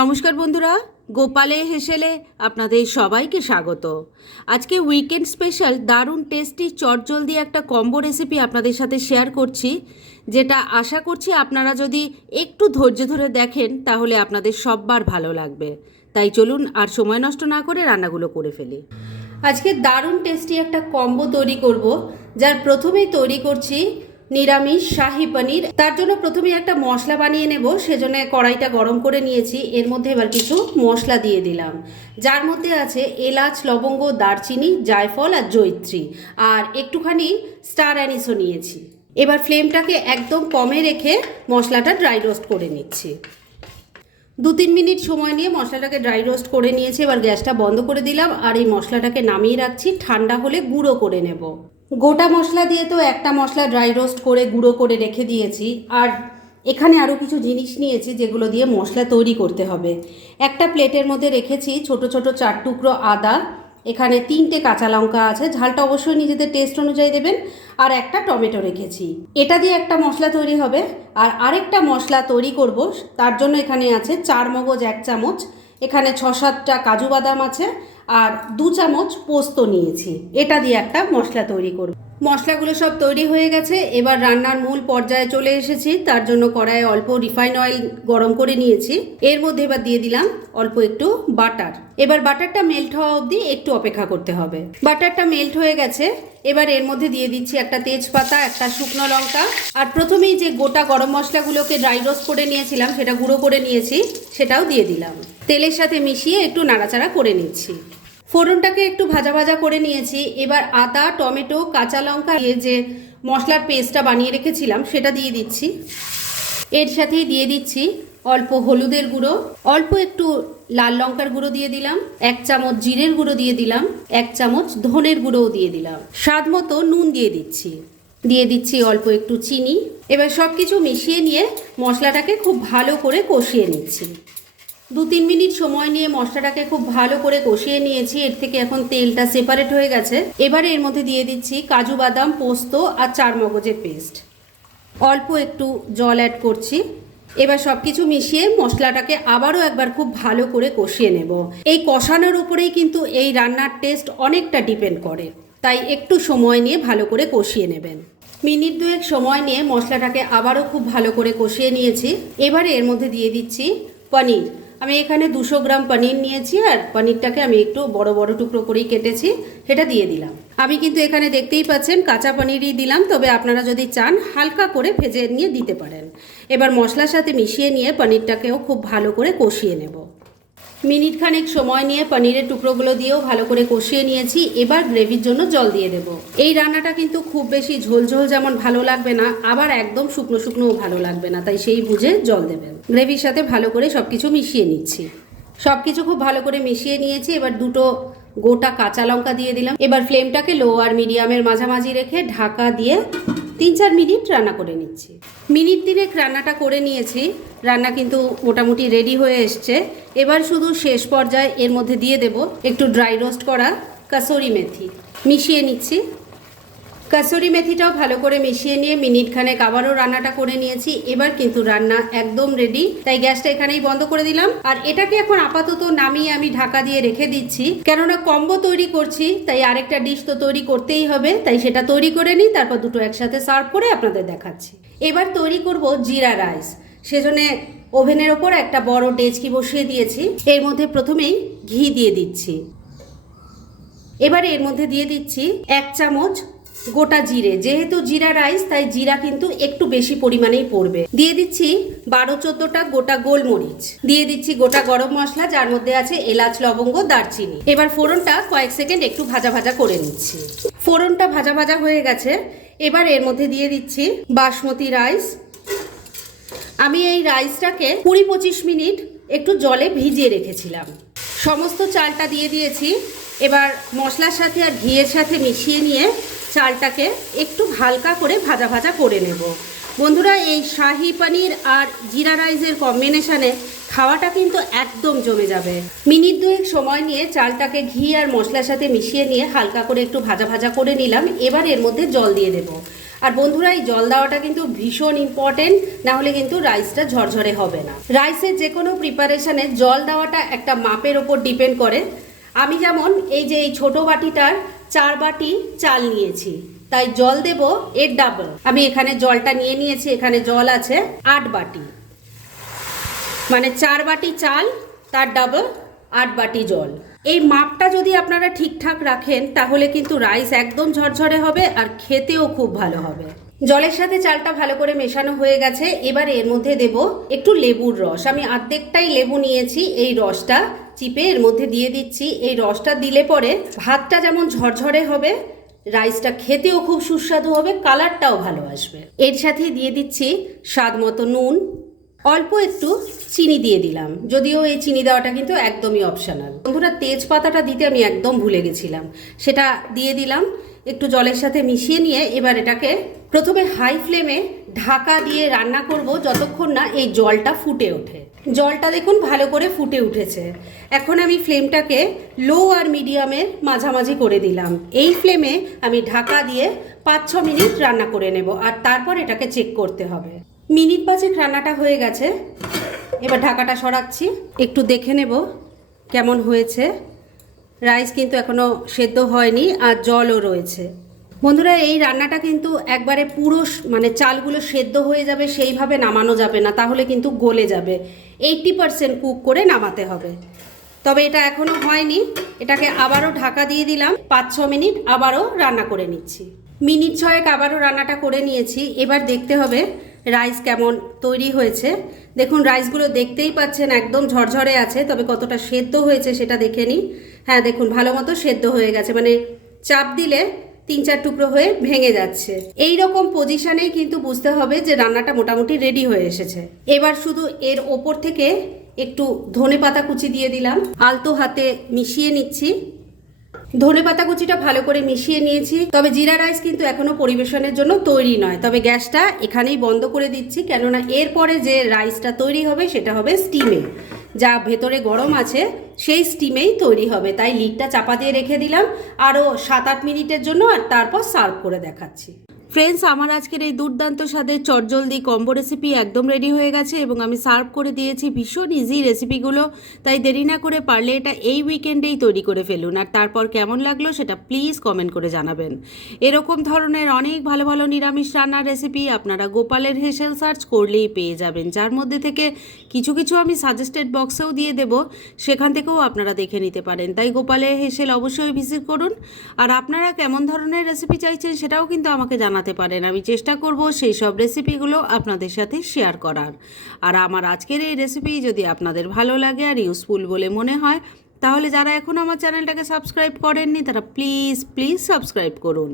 নমস্কার বন্ধুরা, গোপালে হেসেলে আপনাদের সবাইকে স্বাগত। আজকে উইকেন্ড স্পেশাল দারুণ টেস্টি চটজলদি একটা কম্বো রেসিপি আপনাদের সাথে শেয়ার করছি, যেটা আশা করছি আপনারা যদি একটু ধৈর্য ধরে দেখেন, তাহলে আপনাদের সববার ভালো লাগবে। তাই চলুন আর সময় নষ্ট না করে রান্নাগুলো করে ফেলি। আজকে দারুণ টেস্টি একটা কম্বো তৈরি করব, যার প্রথমেই তৈরি করছি নিরামিষ, শাহি পনির। তার জন্য প্রথমে একটা মশলা বানিয়ে নেব, সেজন্য কড়াইটা গরম করে নিয়েছি। এর মধ্যে এবার কিছু মশলা দিয়ে দিলাম। যার মধ্যে আছে এলাচ, লবঙ্গ, দারচিনি, জায়ফল আর জৈত্রী। আর একটুখানি স্টার অ্যানিসও নিয়েছি। এবার ফ্লেমটাকে একদম কমে রেখে মশলাটা ড্রাই রোস্ট করে নিচ্ছি। দু তিন মিনিট সময় নিয়ে মশলাটাকে ড্রাই রোস্ট করে নিয়েছি। এবার গ্যাসটা বন্ধ করে দিলাম আর এই মশলাটাকে নামিয়ে রাখছি। ঠান্ডা হলে গুঁড়ো করে নেব। গোটা মশলা দিয়ে তো একটা মশলা ড্রাই রোস্ট করে গুঁড়ো করে রেখে দিয়েছি। আর এখানে আরও কিছু জিনিস নিয়েছি যেগুলো দিয়ে মশলা তৈরি করতে হবে। একটা প্লেটের মধ্যে রেখেছি ছোট ছোট চার টুকরো আদা। এখানে তিনটে কাঁচা লঙ্কা আছে, ঝালটা অবশ্যই নিজেদের টেস্ট অনুযায়ী দেবেন। আর একটা টমেটো রেখেছি। এটা দিয়ে একটা মশলা তৈরি হবে। আর আরেকটা মশলা তৈরি করব, তার জন্য এখানে আছে চার মগজ এক চামচ। এখানে ছ সাতটা কাজু বাদাম আছে। আর দু চামচ পোস্ত নিয়েছি। এটা দিয়ে একটা মশলা তৈরি করব। মশলাগুলো সব তৈরি হয়ে গেছে। এবার রান্নার মূল পর্যায়ে চলে এসেছি। তার জন্য কড়াইয়ে অল্প রিফাইন অয়েল গরম করে নিয়েছি। এর মধ্যে এবার দিয়ে দিলাম অল্প একটু বাটার। এবার বাটারটা মেল্ট হওয়া অবধি একটু অপেক্ষা করতে হবে। বাটারটা মেল্ট হয়ে গেছে। এবার এর মধ্যে দিয়ে দিচ্ছি একটা তেজপাতা, একটা শুকনো লঙ্কা। আর প্রথমেই যে গোটা গরম মশলাগুলোকে ড্রাই রোস্ট করে নিয়েছিলাম, সেটা গুঁড়ো করে নিয়েছি, সেটাও দিয়ে দিলাম। তেলের সাথে মিশিয়ে একটু নাড়াচাড়া করে নিচ্ছি। ফোড়নটাকে একটু ভাজা ভাজা করে নিয়েছি। এবার আদা, টমেটো, কাঁচা লঙ্কা দিয়ে যে মশলার পেস্টটা বানিয়ে রেখেছিলাম, সেটা দিয়ে দিচ্ছি। এর সাথেই দিয়ে দিচ্ছি অল্প হলুদের গুঁড়ো। অল্প একটু লাল লঙ্কার গুঁড়ো দিয়ে দিলাম। এক চামচ জিরের গুঁড়ো দিয়ে দিলাম। এক চামচ ধনের গুঁড়োও দিয়ে দিলাম। স্বাদ মতো নুন দিয়ে দিচ্ছি। দিয়ে দিচ্ছি অল্প একটু চিনি। এবার সব কিছু মিশিয়ে নিয়ে মশলাটাকে খুব ভালো করে কষিয়ে নিচ্ছি। দু তিন মিনিট সময় নিয়ে মশলাটাকে খুব ভালো করে কষিয়ে নিয়েছি। এর থেকে এখন তেলটা সেপারেট হয়ে গেছে। এবারে এর মধ্যে দিয়ে দিচ্ছি কাজু বাদাম, পোস্ত আর চার মগজের পেস্ট। অল্প একটু জল অ্যাড করছি। এবার সব কিছু মিশিয়ে মশলাটাকে আবারও একবার খুব ভালো করে কষিয়ে নেব। এই কষানোর উপরেই কিন্তু এই রান্নার টেস্ট অনেকটা ডিপেন্ড করে। তাই একটু সময় নিয়ে ভালো করে কষিয়ে নেবেন। মিনিট দুয়েক সময় নিয়ে মশলাটাকে আবারও খুব ভালো করে কষিয়ে নিয়েছি। এবারে এর মধ্যে দিয়ে দিচ্ছি পনির। আমি এখানে দুশো গ্রাম পনির নিয়েছি আর পনিরটাকে আমি একটু বড় বড় টুকরো করেই কেটেছি, সেটা দিয়ে দিলাম। আমি কিন্তু এখানে দেখতেই পাচ্ছেন কাঁচা পনিরই দিলাম, তবে আপনারা যদি চান হালকা করে ভেজে নিয়ে দিতে পারেন। এবার মশলার সাথে মিশিয়ে নিয়ে পনিরটাকেও খুব ভালো করে কষিয়ে নেব। মিনিট খানেক সময় নিয়ে পনিরের টুকরোগুলো দিয়েও ভালো করে কষিয়ে নিয়েছি। এবার গ্রেভির জন্য জল দিয়ে দেবো। এই রান্নাটা কিন্তু খুব বেশি ঝোল ঝোল যেমন ভালো লাগবে না, আবার একদম শুকনো শুকনোও ভালো লাগবে না, তাই সেই বুঝে জল দেবেন। গ্রেভির সাথে ভালো করে সব কিছু মিশিয়ে নিচ্ছি। সব কিছু খুব ভালো করে মিশিয়ে নিয়েছি, এবার দুটো গোটা কাঁচা লঙ্কা দিয়ে দিলাম। এবার ফ্লেমটাকে লো আর মিডিয়ামের মাঝামাঝি রেখে ঢাকা দিয়ে তিন চার মিনিট রান্না করে নিচ্ছি। মিনিট তিনেক রান্নাটা করে নিয়েছি, রান্না কিন্তু মোটামুটি রেডি হয়ে এসছে। এবার শুধু শেষ পর্যায়ে এর মধ্যে দিয়ে দেব একটু ড্রাই রোস্ট করা কাসুরি মেথি। মিশিয়ে নিচ্ছি। কাসুরি মেথিটাও ভালো করে মিশিয়ে নিয়ে মিনিট খানেক আবারও রান্নাটা করে নিয়েছি। এবার কিন্তু রান্না একদম রেডি তাই গ্যাসটা এখানেই বন্ধ করে দিলাম। আর এটাকে এখন আপাতত নামিয়ে আমি ঢাকা দিয়ে রেখে দিচ্ছি। কেননা কম্বো তৈরি করছি, তাই আরেকটা ডিশ তো তৈরি করতেই হবে। তাই সেটা তৈরি করে নিই, তারপর দুটো একসাথে সার্ভ করে আপনাদের দেখাচ্ছি। এবার তৈরি করব জিরা রাইস সেজন্য ওভেনের ওপর একটা বড় ডেচকি বসিয়ে দিয়েছি। এর মধ্যে প্রথমেই ঘি দিয়ে দিচ্ছি। এবারে এর মধ্যে দিয়ে দিচ্ছি এক চামচ গোটা জিরে। যেহেতু জিরা রাইস, তাই জিরা কিন্তু একটু বেশি পরিমাণেই পড়বে। দিয়ে দিচ্ছি বারো চোদ্দটা গোটা গোলমরিচ। দিয়ে দিচ্ছি গোটা গরম মশলা, যার মধ্যে আছে এলাচ, লবঙ্গ, দারচিনি। এবার ফোড়নটা কয়েক সেকেন্ড একটু ভাজা ভাজা করে নিচ্ছি। ফোড়নটা ভাজা ভাজা হয়ে গেছে। এবার এর মধ্যে দিয়ে দিচ্ছি বাসমতি রাইস আমি এই রাইসটাকে কুড়ি পঁচিশ মিনিট একটু জলে ভিজিয়ে রেখেছিলাম। সমস্ত চালটা দিয়ে দিয়েছি। এবার মশলার সাথে আর ঘিয়ের সাথে মিশিয়ে নিয়ে চালটাকে একটু হালকা করে ভাজা ভাজা করে নেব। বন্ধুরা, এই শাহি পনির আর জিরা রাইসের কম্বিনেশানে খাওয়াটা কিন্তু একদম জমে যাবে। মিনিট দুয়েক সময় নিয়ে চালটাকে ঘি আর মশলার সাথে মিশিয়ে নিয়ে হালকা করে একটু ভাজা ভাজা করে নিলাম। এবার এর মধ্যে জল দিয়ে দেব। আর বন্ধুরা, এই জল দেওয়াটা কিন্তু ভীষণ ইম্পর্টেন্ট না হলে কিন্তু রাইসটা ঝরঝরে হবে না। রাইসের যে কোনো প্রিপারেশানে জল দেওয়াটা একটা মাপের ওপর ডিপেন্ড করে। আমি যেমন এই যে এই ছোটো বাটিটার চার বাটি চাল নিয়েছি, তাই জল দেব এর ডাবল আমি এখানে জলটা নিয়ে নিয়েছি, এখানে জল আছে আট বাটি। মানে চার বাটি চাল, তার ডাবল আট বাটি জল। এই মাপটা যদি আপনারা ঠিকঠাক রাখেন, তাহলে কিন্তু রাইস একদম ঝরঝরে হবে আর খেতেও খুব ভালো হবে। জলের সাথে চালটা ভালো করে মেশানো হয়ে গেছে। এবার এর মধ্যে দেব একটু লেবুর রস। আমি অর্ধেকটাই লেবু নিয়েছি, এই রসটা চিপে এর মধ্যে দিয়ে দিচ্ছি। এই রসটা দিলে পরে ভাতটা যেমন ঝরঝরে হবে, রাইসটা খেতেও খুব সুস্বাদু হবে, কালারটাও ভালো আসবে। এর সাথেই দিয়ে দিচ্ছি স্বাদ মতো নুন অল্প একটু চিনি দিয়ে দিলাম। যদিও এই চিনি দেওয়াটা কিন্তু একদমই অপশনাল বন্ধুরা, তেজপাতাটা দিতে আমি একদম ভুলে গেছিলাম। সেটা দিয়ে দিলাম, একটু জলের সাথে মিশিয়ে নিয়ে এবার এটাকে প্রথমে হাই ফ্লেমে ঢাকা দিয়ে রান্না করব যতক্ষণ না এই জলটা ফুটে ওঠে। জলটা দেখুন ভালো করে ফুটে উঠেছে। এখন আমি ফ্লেমটাকে লো আর মিডিয়ামের মাঝামাঝি করে দিলাম। এই ফ্লেমে আমি ঢাকা দিয়ে পাঁচ ছ মিনিট রান্না করে নেব আর তারপর এটাকে চেক করতে হবে। মিনিট পাঁচেক রান্নাটা হয়ে গেছে। এবার ঢাকাটা সরাচ্ছি। একটু দেখে নেব কেমন হয়েছে। রাইস কিন্তু এখনও সেদ্ধ হয়নি আর জলও রয়েছে। বন্ধুরা, এই রান্নাটা কিন্তু একবারে পুরো মানে চালগুলো সেদ্ধ হয়ে যাবে, সেইভাবে নামানো যাবে না, তাহলে কিন্তু গলে যাবে। এইটটি পারসেন্ট কুক করে নামাতে হবে। তবে এটা এখনও হয়নি। এটাকে আবারও ঢাকা দিয়ে দিলাম। পাঁচ ছ মিনিট আবারও রান্না করে নিচ্ছি। মিনিট ছয়েক আবারও রান্নাটা করে নিয়েছি। এবার দেখতে হবে রাইস কেমন তৈরি হয়েছে। দেখুন, রাইসগুলো দেখতেই পাচ্ছেন একদম ঝরঝরে আছে, তবে কতটা সেদ্ধ হয়েছে সেটা দেখে নিই। হ্যাঁ দেখুন, ভালো মতো সেদ্ধ হয়ে গেছে মানে চাপ দিলে তিন চার টুকরো হয়ে ভেঙে যাচ্ছে। এই রকম পজিশনেই কিন্তু বুঝতে হবে যে রান্নাটা মোটামুটি রেডি হয়ে এসেছে। এবার শুধু এর ওপর থেকে একটু ধনে পাতা কুচি দিয়ে দিলাম। আলতো হাতে মিশিয়ে নিচ্ছি। ধনে পাতা কুচিটা ভালো করে মিশিয়ে নিয়েছি। তবে জিরা রাইস কিন্তু এখনও পরিবেশনের জন্য তৈরি নয়। তবে গ্যাসটা এখানেই বন্ধ করে দিচ্ছি, কেননা এরপরে যে রাইসটা তৈরি হবে সেটা হবে স্টিমে। যা ভেতরে গরম আছে, সেই স্টিমেই তৈরি হবে। তাই লিডটা চাপা দিয়ে রেখে দিলাম। আরও সাত আট মিনিটের জন্য আর তারপর সার্ভ করে দেখাচ্ছি। ফ্রেন্ডস আমার আজকের এই দুর্দান্ত স্বাদের চটজলদি কম্বো রেসিপি একদম রেডি হয়ে গেছে এবং আমি সার্ভ করে দিয়েছি ভীষণ ইজি রেসিপিগুলো তাই দেরি না করে পারলে এটা এই উইকেন্ডেই তৈরি করে ফেলুন। আর তারপর কেমন লাগল সেটা প্লিজ কমেন্ট করে জানাবেন। এরকম ধরনের অনেক ভালো ভালো নিরামিষ রান্নার রেসিপি আপনারা গোপালের হেসেল সার্চ করলেই পেয়ে যাবেন। যার মধ্যে থেকে কিছু কিছু আমি সাজেস্টেড বক্সেও দিয়ে দেব, সেখান থেকেও আপনারা দেখে নিতে পারেন। তাই গোপালের হেসেল অবশ্যই ভিজিট করুন। আর আপনারা কেমন ধরনের রেসিপি চাইছেন সেটাও কিন্তু আমাকে জানাতে পারেন। আমি চেষ্টা করব সেই সব রেসিপিগুলো আপনাদের সাথে শেয়ার করার। আর আমার আজকের এই রেসিপি যদি আপনাদের ভালো লাগে আর ইউজফুল বলে মনে হয়, তাহলে যারা এখন আমার চ্যানেলটাকে সাবস্ক্রাইব করেননি, তারা প্লিজ প্লিজ সাবস্ক্রাইব করুন।